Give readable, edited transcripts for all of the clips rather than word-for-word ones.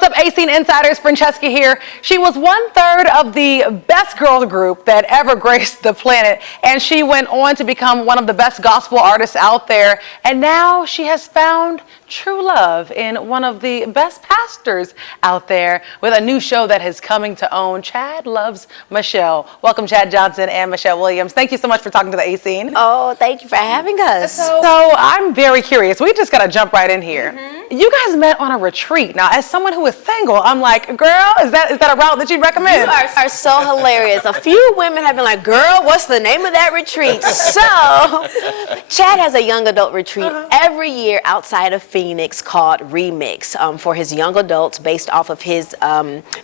What's up, A-Scene Insiders? Francesca here. She was 1/3 of the best girl group that ever graced the planet, and she went on to become one of the best gospel artists out there. And now she has found true love in one of the best pastors out there with a new show that is coming to own. Chad Loves Michelle. Welcome, Chad Johnson and Michelle Williams. Thank you so much for talking to the A-Scene. Oh, thank you for having us. So I'm very curious. We just got to jump right in here. You guys met on a retreat. Now, as someone who is single, I'm like, girl, is that a route that you'd recommend? You are so hilarious. A few women have been like, girl, what's the name of that retreat? So, Chad has a young adult retreat every year outside of Phoenix called Remix for his young adults based off of his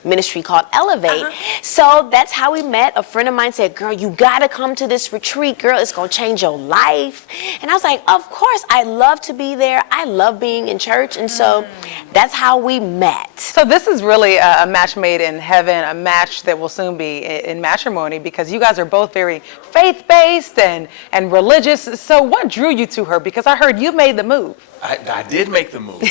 ministry called Elevate. So that's how we met. A friend of mine said, girl, you got to come to this retreat, girl. It's going to change your life. And I was like, of course, I love to be there. I love being in church. And so that's how we met. So this is really a match made in heaven, a match that will soon be in matrimony, because you guys are both very faith-based and religious. So what drew you to her? Because I heard you made the move. I did make the move.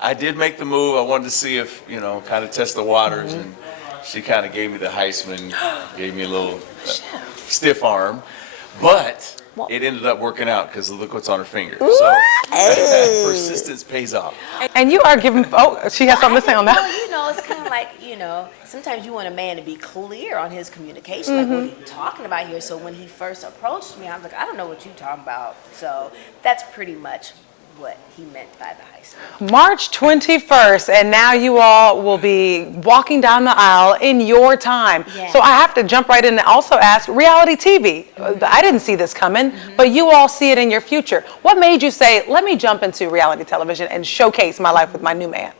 I did make the move. I wanted to see if, kind of test the waters, and she kind of gave me the Heisman, gave me a little stiff arm, but it ended up working out because look what's on her finger. So persistence pays off. And you are giving, she has something to say on that. Well, it's kind of like, sometimes you want a man to be clear on his communication, like what are you talking about here? So when he first approached me, I was like, I don't know what you're talking about. So that's pretty much what he meant by the Heisman. March 21st, and now you all will be walking down the aisle in your time. Yeah. So I have to jump right in and also ask, reality TV. I didn't see this coming, but you all see it in your future. What made you say, let me jump into reality television and showcase my life with my new man?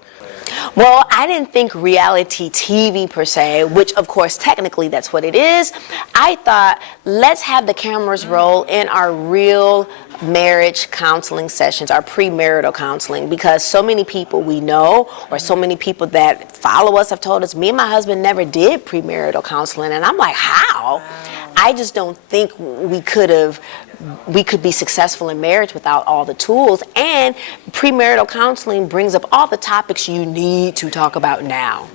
Well, I didn't think reality TV per se, which of course technically that's what it is. I thought, let's have the cameras roll in our real marriage counseling sessions, our premarital counseling, because so many people we know or so many people that follow us have told us, me and my husband never did premarital counseling. And I'm like, how? I just don't think we could be successful in marriage without all the tools. And premarital counseling brings up all the topics you need to talk about now.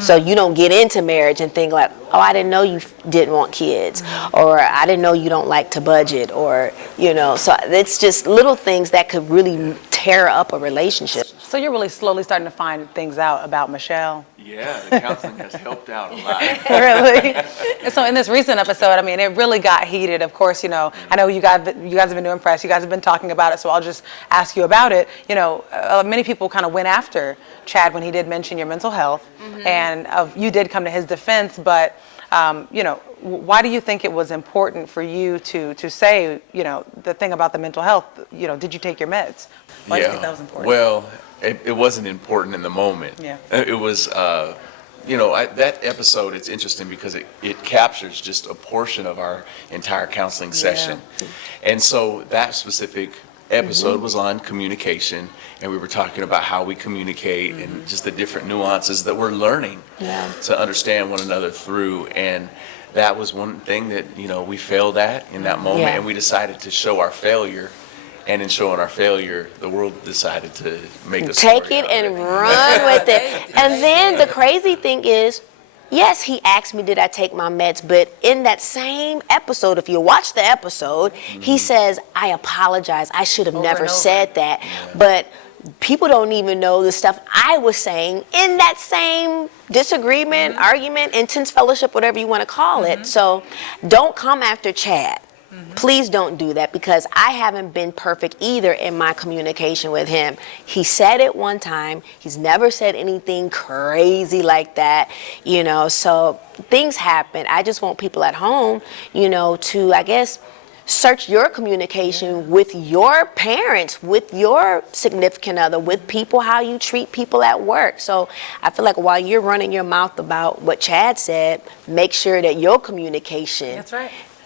So you don't get into marriage and think like, oh, I didn't know you didn't want kids, or I didn't know you don't like to budget, or, so it's just little things that could really tear up a relationship. So you're really slowly starting to find things out about Michelle. Yeah, the counseling has helped out a lot. Really? And so in this recent episode, it really got heated. Of course, I know you guys have been doing press. You guys have been talking about it, so I'll just ask you about it. Many people kind of went after Chad when he did mention your mental health, and you did come to his defense, but why do you think it was important for you to say, the thing about the mental health, did you take your meds? Why do you think that was important? Well, it wasn't important in the moment. Yeah. It was, that episode, it's interesting because it captures just a portion of our entire counseling session. And so that specific episode was on communication, and we were talking about how we communicate and just the different nuances that we're learning to understand one another through. And that was one thing that, we failed at in that moment, and we decided to show our failure. And in showing our failure, the world decided to make us take it and run with it. And then the crazy thing is, yes, he asked me, did I take my meds? But in that same episode, if you watch the episode, he says, I apologize. I should have never said that. But people don't even know the stuff I was saying in that same disagreement, argument, intense fellowship, whatever you want to call it. So don't come after Chad. Please don't do that, because I haven't been perfect either in my communication with him. He said it one time. He's never said anything crazy like that, so things happen. I just want people at home, to, I guess, search your communication with your parents, with your significant other, with people, how you treat people at work. So I feel like while you're running your mouth about what Chad said, make sure that your communication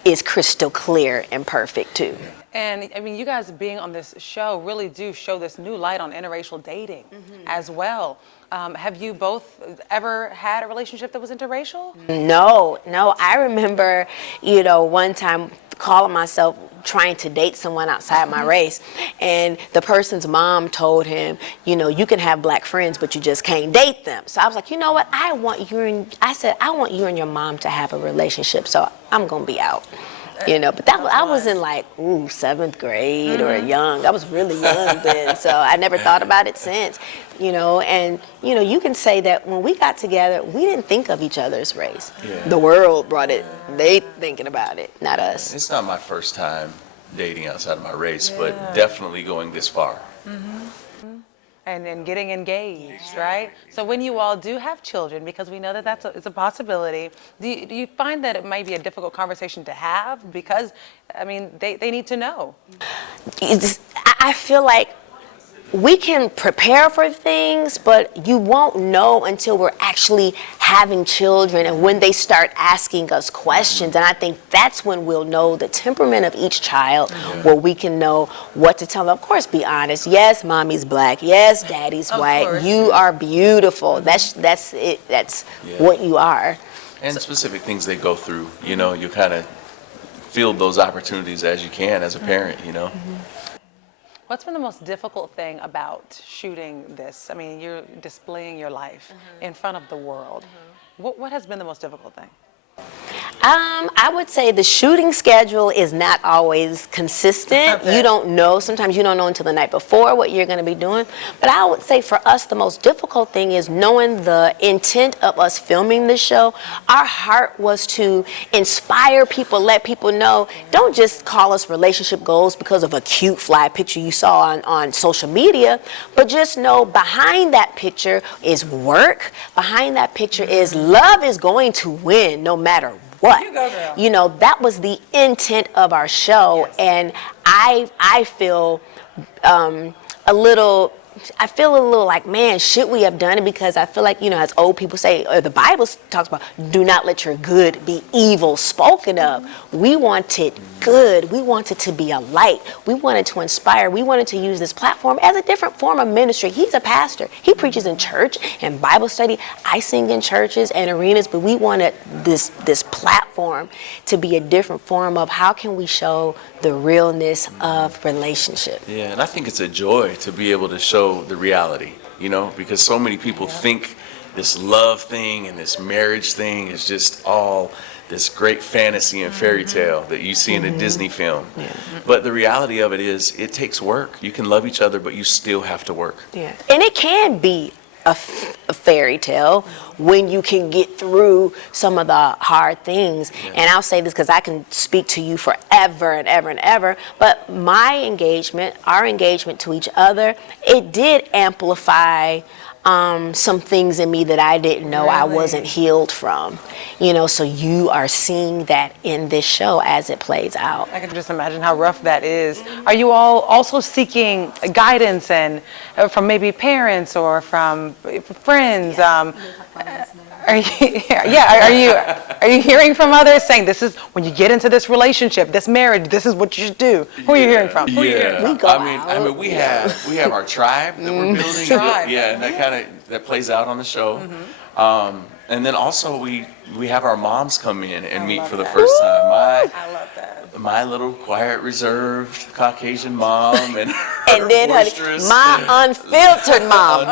is crystal clear and perfect too. And you guys being on this show really do show this new light on interracial dating as well. Have you both ever had a relationship that was interracial? No. I remember, one time calling myself trying to date someone outside my race, and the person's mom told him, you know, you can have black friends, but you just can't date them. So I was like, you know what? I want you and your mom to have a relationship, so I'm gonna be out. You know, but I was in like, 7th grade or young. I was really young then, so I never thought about it since, you know. And, you know, you can say that when we got together, we didn't think of each other's race. Yeah. The world brought it, they thinking about it, not us. It's not my first time dating outside of my race, but definitely going this far. And getting engaged, right? So when you all do have children, because we know that it's a possibility, do you find that it might be a difficult conversation to have? Because, I mean, they need to know. I feel like we can prepare for things, but you won't know until we're actually having children and when they start asking us questions. And I think that's when we'll know the temperament of each child, where we can know what to tell them. Of course, be honest. Yes, mommy's black. Yes, daddy's white. Course. You are beautiful. That's it. That's what you are. And specific things they go through, you know, you kind of field those opportunities as you can as a parent, you know. What's been the most difficult thing about shooting this? I mean, you're displaying your life in front of the world. What has been the most difficult thing? I would say the shooting schedule is not always consistent. Okay. You don't know. Sometimes you don't know until the night before what you're going to be doing. But I would say for us, the most difficult thing is knowing the intent of us filming this show. Our heart was to inspire people, let people know, don't just call us relationship goals because of a cute fly picture you saw on social media, but just know behind that picture is work. Behind that picture is love is going to win no matter what. You go, girl. You know, that was the intent of our show. Yes. And I feel a little like, man, should we have done it? Because I feel like, you know, as old people say, or the Bible talks about, do not let your good be evil spoken of. We wanted good. We wanted to be a light. We wanted to inspire. We wanted to use this platform as a different form of ministry. He's a pastor. He preaches in church and Bible study. I sing in churches and arenas, but we wanted this platform to be a different form of how can we show the realness of relationship. Yeah, and I think it's a joy to be able to show the reality, you know, because so many people think this love thing and this marriage thing is just all this great fantasy and fairy tale that you see in a Disney film. But the reality of it is it takes work. You can love each other, but you still have to work. Yeah, and it can be a fairy tale when you can get through some of the hard things. And I'll say this because I can speak to you forever and ever and ever, but our engagement to each other, it did amplify some things in me that I didn't know I wasn't healed from. You know, so you are seeing that in this show as it plays out. I can just imagine how rough that is. Are you all also seeking guidance and from maybe parents or from friends? Are you hearing from others saying this is when you get into this relationship, this marriage, this is what you should do? Who are you hearing from? I mean, we have our tribe that we're building. Tribe. And that plays out on the show. And then also we have our moms come in and meet for the first time. I love that. My little quiet, reserved Caucasian mom and And then boisterous, my unfiltered mom.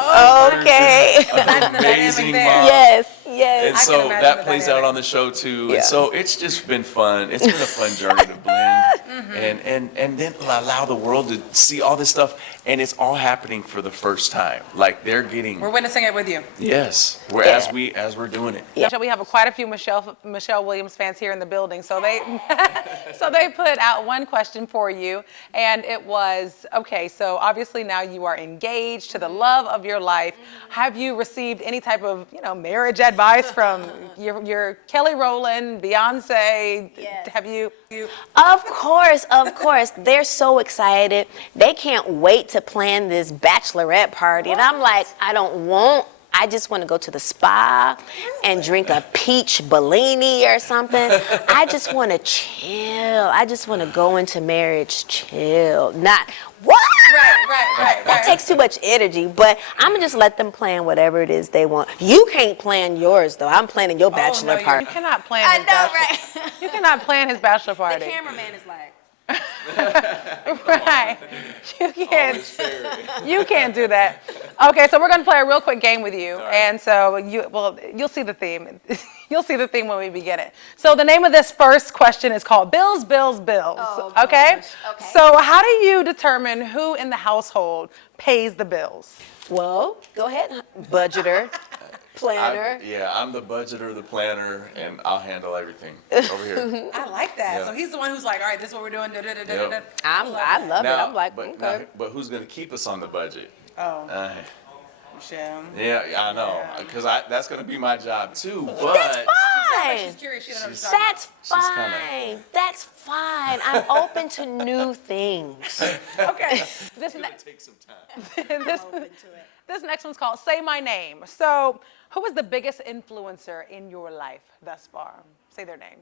Okay. amazing mom. Yes. And I so can imagine that the plays dynamic. out on the show too. Yeah. And so it's just been fun. It's been a fun journey to blend. And then allow the world to see all this stuff. And it's all happening for the first time. Like they're getting, We're witnessing it with you. yes, as we're doing it. We have quite a few Michelle Williams fans here in the building, so they put out one question for you, and it was, okay, so obviously now you are engaged to the love of your life. Have you received any type of marriage advice from your Kelly Rowland, Beyonce? Yes. Have you? Of course. They're so excited. They can't wait to plan this bachelorette party. And I'm like, I just want to go to the spa and drink a peach Bellini or something. I just want to chill. I just want to go into marriage chill. Not, what? Right. That takes too much energy, but I'm going to just let them plan whatever it is they want. You can't plan yours, though. I'm planning your bachelor party. You cannot plan I his know, bachelor. right? You cannot plan his bachelor party. cameraman is like, Right. You can't do that. Okay, so we're going to play a real quick game with you. All right. And so you'll see the theme. You'll see the theme when we begin it. So the name of this first question is called Bills, Bills, Bills. Oh, okay? gosh. Okay. So how do you determine who in the household pays the bills? Well, go ahead. Budgeter, planner. I'm the budgeter, the planner, and I'll handle everything over here. I like that. Yeah. So he's the one who's like, all right, this is what we're doing. Yep. I love it. I'm like, okay. But who's going to keep us on the budget? Oh, Michelle. Yeah, I know, because that's going to be my job too. But That's fine. She's curious. She doesn't know That's She's fine. That's fine. I'm open to new things. okay. it's going to take some time. This next one's called Say My Name. So, who is the biggest influencer in your life thus far? Say their name.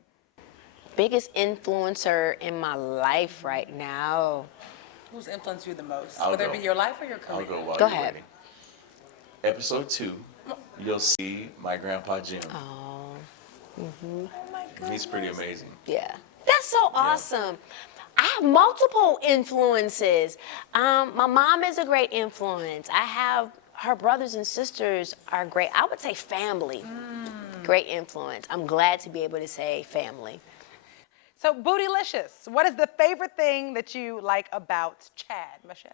Biggest influencer in my life right now. Who's influenced you the most? I'll Whether go. it be your life or your career? I'll go while Go you're ahead. waiting. Episode 2, you'll see my grandpa Jim. Oh, Oh my goodness. He's pretty amazing. yeah. That's so awesome. I have multiple influences. My mom is a great influence. I have her brothers and sisters are great. I would say family. Great influence. I'm glad to be able to say family. So, Bootylicious, what is the favorite thing that you like about Chad, Michelle?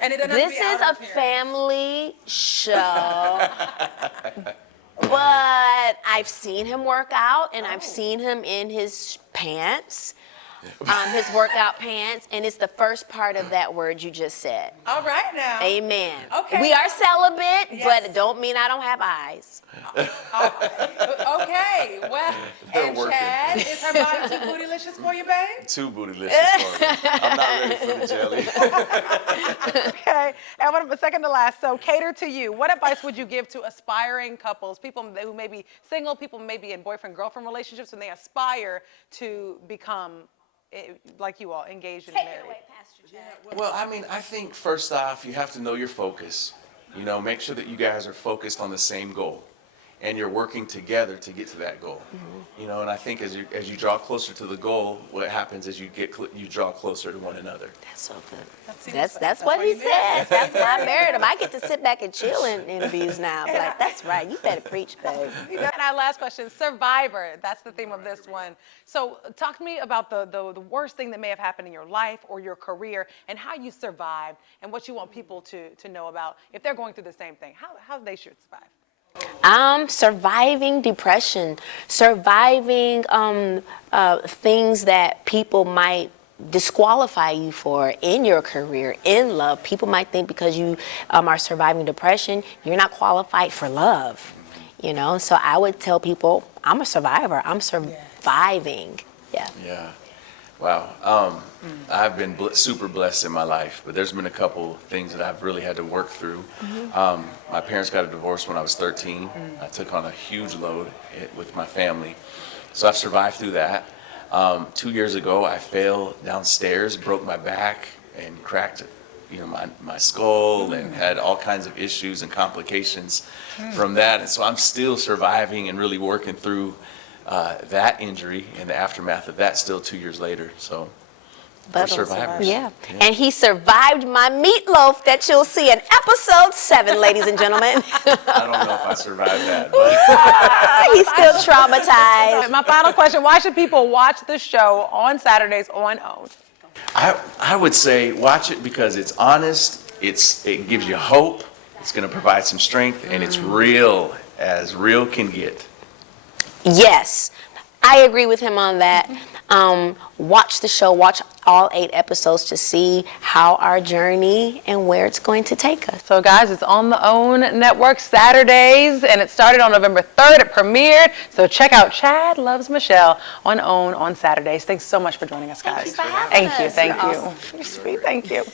And it doesn't have to This be is out a of appearance. family show. But I've seen him work out, and I've seen him in his pants, his workout pants, and it's the first part of that word you just said. All right now. Amen. Okay. We are celibate, Yes. but it don't mean I don't have eyes. Okay, well, They're and working. Chad, is her body too bootylicious for you, babe? Too bootylicious for me. I'm not ready for the jelly. Okay, and what, second to last, so cater to you. What advice would you give to aspiring couples, people who may be single, people who may be in boyfriend-girlfriend relationships, and they aspire to become, like you all, engaged and married? Pastor Chad. Well, I mean, I think first off, you have to know your focus. You know, make sure that you guys are focused on the same goal, and you're working together to get to that goal. You know, and I think as you draw closer to the goal, what happens is you draw closer to one another. That's so good. That's That's what he you married. says. That's why I married him. I get to sit back and chill in interviews now. Be like, that's right. You better preach, babe. And our last question, Survivor. That's the theme of this one. So talk to me about the worst thing that may have happened in your life or your career and how you survived and what you want people to know about if they're going through the same thing, how they should survive. Surviving depression, surviving things that people might disqualify you for in your career, in love. People might think because you are surviving depression, you're not qualified for love. You know, so I would tell people, I'm a survivor. I'm surviving. Yeah. Yeah. Wow. I've been super blessed in my life, but there's been a couple things that I've really had to work through. My parents got a divorce when I was 13. I took on a huge load with my family. So I've survived through that. 2 years ago, I fell downstairs, broke my back, and cracked my skull and had all kinds of issues and complications from that. And so I'm still surviving and really working through that injury and the aftermath of that still 2 years later. So we're survivors. Yeah. And he survived my meatloaf that you'll see in episode 7, ladies and gentlemen. I don't know if I survived that, but He's still traumatized. My final question, why should people watch the show on Saturdays on OWN? I would say watch it because it's honest, it gives you hope, it's going to provide some strength, and it's real as real can get. Yes, I agree with him on that. Watch the show, watch all 8 episodes to see how our journey and where it's going to take us. So guys, it's on the OWN network Saturdays, and it started on November 3rd. It premiered. So check out Chad Loves Michelle on OWN on Saturdays. Thanks so much for joining us, guys. Thank you for having us. Thank you. You're awesome. You're sweet. Thank you.